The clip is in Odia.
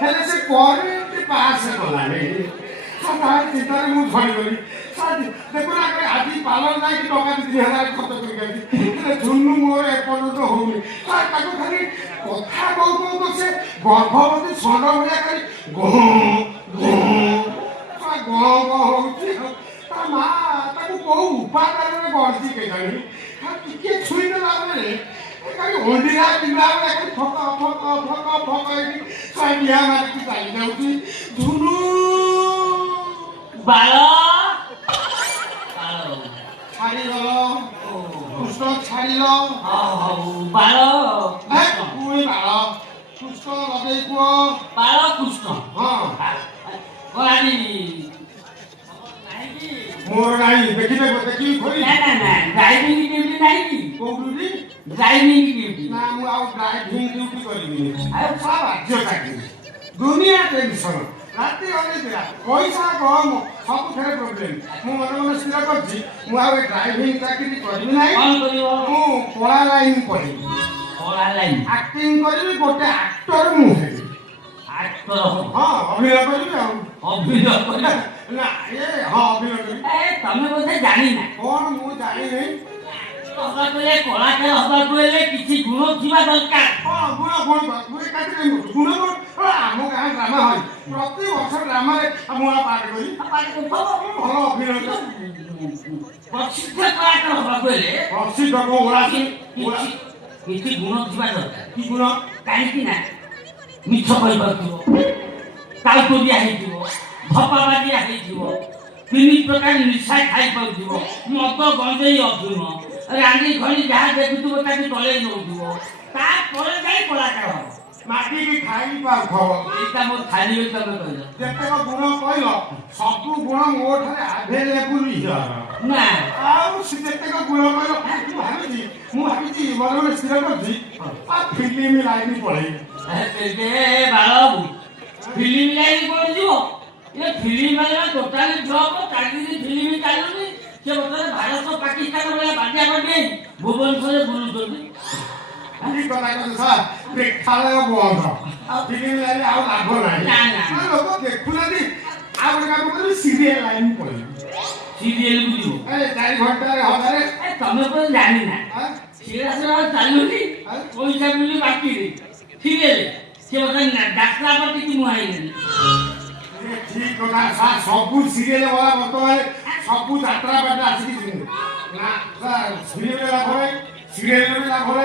ହେଲେ ସେ କରେଣ୍ଟ ପାସ୍ କଲାନି। ତାର ଚିନ୍ତାରେ ମୁଁ ଧରିଗଲି। ଦେଖୁନା ଆଜି ପାର୍ଲର ଯାଇକି ଟଙ୍କା 3000 ଖର୍ଚ୍ଚ କରିକି ଆସିଛି। ହେଲେ ଝୁନୁ ମୋର ଏପର୍ଯ୍ୟନ୍ତ ହଉନି। ତାକୁ ଖାଲି କଥା କହୁ କହୁ ତ ସେ ଗର୍ଭବତୀ ଷଣ୍ଢ ଭଳିଆ ଖାଲି ହଉଛି। ତା ମା ତାକୁ କୋଉ ଉପାଦାନରେ ଗଢ଼ିଛି କେଜାଣି। ଟିକେ ଛୁଇଁଦେଲା ବେଳେ ଖାଲି ଅଣ୍ଡିରା ପିଲା ବେଳେ ଖାଲି ଫକ ଫକ ଫକ ଫକ ହେଇକି ଡିଆ ମାରିକି ଚାଲି ଯାଉଛି। ଝୁନୁ ବାଳ ଛାଡ଼ିଗଲ କୃଷ୍ଣ ଛାଡ଼ିଲ। ବାଳ ପୁଣି ବାଳ କୃଷ୍ଣ ଲଗେଇ କୁହ। ବାଳ କୃଷ୍ଣ ମୋର ନାହିଁ। ଦେଖିବେ ଦେଖିବି ଖୋଲି ଡ୍ରାଇଭିଂ ଡ୍ୟୁଟି ନାହିଁ କି? କୋଉ ଡ୍ୟୁଟି? Driving duty. ନା ମୁଁ ଆଉ ଡ୍ରାଇଭିଂ ଡ୍ୟୁଟି କରିବିନି। ଆଉ ବାଧ୍ୟ ଚାକିରି ଦୁନିଆ ଟେନସନ ରାତି ଅନିଦ୍ରା ପଇସା କମ ସବୁଥିରେ ପ୍ରୋବ୍ଲେମ। ମୁଁ ମନେ ମନେ ସ୍ଥିର କରିଛି ମୁଁ ଆଉ ଏ ଡ୍ରାଇଭିଂ ଚାକିରି କରିବି ନାହିଁ। କଣ କରିବ? ମୁଁ କଳା ଲାଇନ ପଢିବି। କଳା ଲାଇନ ଆକ୍ଟିଂ କରିବି। ଗୋଟେ ଆକ୍ଟର ମୁଁ ହେବି। ଆକ୍ଟର? ହଁ ଅଭିନୟ କରିବି। ଆଉ ଅଭିନୟ କରିବ? ନା ହଁ ଅଭିନୟ କରିବି। ତମେ ବୋଧେ ଜାଣିନା। କଣ ମୁଁ ଜାଣିନି। ହବାକୁ ହେଲେ କଳାକାର ହବାକୁ ହେଲେ କିଛି ଗୁଣ ଥିବା ଦରକାର। ହଁ ଗୁଣ ଆମ ଗାଁ ଡ୍ରାମା হয় ପ୍ରତିବର୍ଷ ଡ୍ରାମାରେ ମୁଁ ପାଠ କରି ଭଲ ଅଭିନୟ କରେ। ପ୍ରସିଦ୍ଧ କଳାକାର ହବାକୁ ହେଲେ ପ୍ରସିଦ୍ଧ କିଛି ଗୁଣ ଥିବା ଦରକାର। କି ଗୁଣ? କାହିଁକି ନା ମିଛ କହିପାରୁଥିବ, କାଳକୋରିଆ ହେଇଥିବ, ଧପାବାଜିଆ ହେଇଥିବ, 3 ପ୍ରକାର ନିଶା ଖାଇପାରୁଥିବ, ମଦ ଗଞ୍ଜେଇ ଅଫିମ ରାଣ୍ଡି ଘଡ଼ି ଯାହା ଦେଖୁଥିବ ତାକୁ ତଳେଇ ଦଉଥିବ, ତାପରେ ଯାଇ କଳାକାର ହବ। ମାଟିକି ଖାଇ ପାରୁଥିବ। ଏଇଟା ମୋର ଖାଲି ତମେ କହିଲ। ଯେତେକ ଗୁଣ କହିଲ ସବୁ ଗୁଣ ମୋ ଠାରେ ଆଭେଲେବୁଲ ନା। ଆଉ ସେ ଯେତେକ ଗୁଣ କହିଲ ମୁଁ ଭାବିଛି ମନେ ମନେ ସ୍ଥିର କରିଛି ଫିଲ୍ମ ଲାଇନ ପଳେଇବି। ବାଳ ଫିଲ୍ମ ଲାଇନ ପଡ଼ିଯିବ। ଏ ଫିଲ୍ମ ଟୋଟାଲି ଡ୍ରପ୍। ଚାକିରି ଫିଲ୍ମ ଚାଲୁନି। ସେ ବର୍ତ୍ତମାନ ଭାରତ ପାକିସ୍ତାନ ଭଳିଆ ବାଧ୍ୟା କରିଦିଏ ଭୁବନେଶ୍ୱରରେ ବୁଲୁଛନ୍ତି। ଠିକ କଥା କହିଲେ ସାର୍। ପ୍ରେକ୍ଷାଳୟ ବନ୍ଦ। ଆଉ ଫିଲ୍ମ ଲାଇନ ଆଉ ଲାଭ ନାହିଁ। ଲୋକ ଦେଖୁନାହାନ୍ତି। ଆଉ ଗୋଟେ କାମ କରିବି ସିରିଏଲ ଲାଇନ ପଳେଇବି। ସିରିଏଲ ବୁଝିବ 4 ଘଣ୍ଟାରେ 1000। ତମେ ତ ଜାଣିନା ସେଟା ଚାଲୁନି। ପଇସା ମିଳି ବାକିରେ ସିରିଏଲ ସେ ଯାତ୍ରା ପ୍ରତି କି ମୁଁ ଆଇଲିନି। ଠିକ କଥା ସାର୍। ସବୁ ସିରିଏଲ ବାଲା ବର୍ତ୍ତମାନ ସବୁ ଯାତ୍ରା ପାଟି ଆସିକି ନା ସାର୍ ସିରିଏଲ ଲାଭ ନାହିଁ। ସିରିଏଲ ଲାଭ ନାହିଁ।